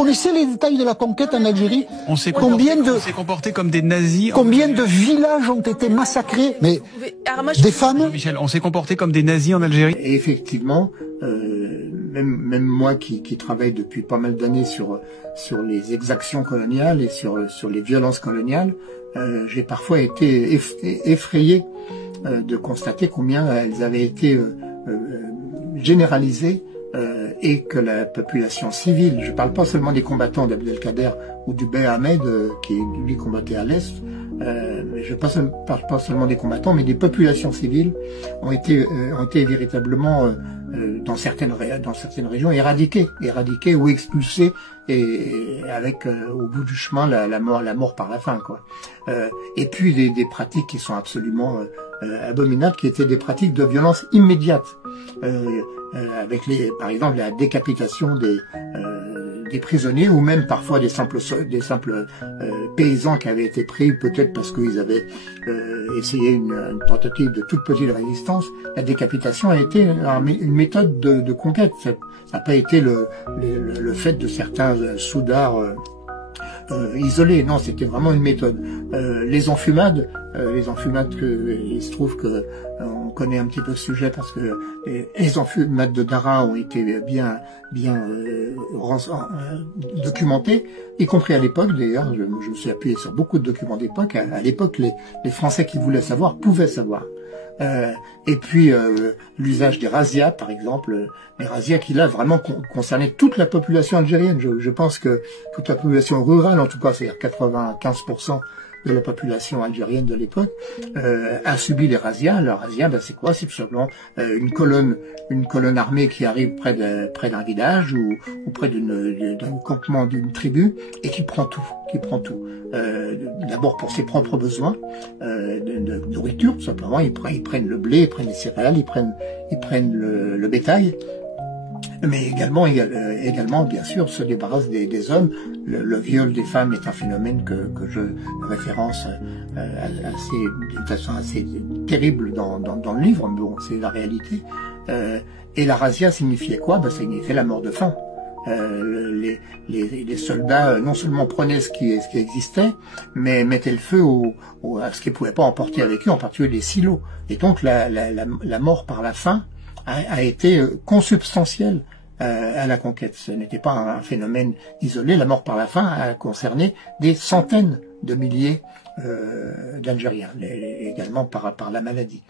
connaissez les détails de la conquête en Algérie? On s'est comporté comme des nazis. Combien de villages ont été massacrés? Mais des femmes? Michel, on s'est comporté comme des nazis en Algérie. Et effectivement, même moi qui travaille depuis pas mal d'années sur les exactions coloniales et sur les violences coloniales, j'ai parfois été effrayé de constater combien elles avaient été généralisées et que la population civile, je parle pas seulement des combattants d'Abdelkader ou du Bey Ahmed qui lui combattait à l'Est, je parle pas seulement des combattants, mais des populations civiles ont été véritablement dans certaines régions éradiquées ou expulsées, et avec au bout du chemin la mort par la faim, quoi. Et puis des pratiques qui sont absolument abominables, qui étaient des pratiques de violence immédiate, avec par exemple la décapitation des prisonniers, ou même parfois des simples paysans qui avaient été pris, peut-être parce qu'ils avaient essayé une tentative de toute petite résistance. La décapitation a été une méthode de conquête. Ça n'a pas été le fait de certains soudards isolés. Non, c'était vraiment une méthode. Les enfumades, il se trouve que on connaît un petit peu ce sujet parce que les enfumades de Dara ont été bien documentées, y compris à l'époque d'ailleurs. Je me suis appuyé sur beaucoup de documents d'époque. À l'époque, les Français qui voulaient savoir pouvaient savoir. Et puis l'usage des razzias, par exemple, les razzias qui là vraiment concernaient toute la population algérienne. Je pense que toute la population rurale, en tout cas, c'est-à-dire 95% de la population algérienne de l'époque, a subi les razzias. Le razzia, c'est quoi? C'est tout simplement une colonne armée qui arrive près d'un village ou près d'un campement d'une tribu et qui prend tout. D'abord pour ses propres besoins de nourriture, tout simplement. Ils prennent le blé, ils prennent les céréales, ils prennent le bétail. Mais également, bien sûr, se débarrasse des hommes. Le viol des femmes est un phénomène que je référence d'une façon assez terrible dans le livre, mais bon, c'est la réalité. Et la razzia signifiait quoi? Ça signifiait la mort de faim. Les soldats non seulement prenaient ce qui existait, mais mettaient le feu à ce qu'ils ne pouvaient pas emporter avec eux, en particulier les silos. Et donc la mort par la faim a été consubstantielle à la conquête. Ce n'était pas un phénomène isolé. La mort par la faim a concerné des centaines de milliers d'Algériens, également par la maladie.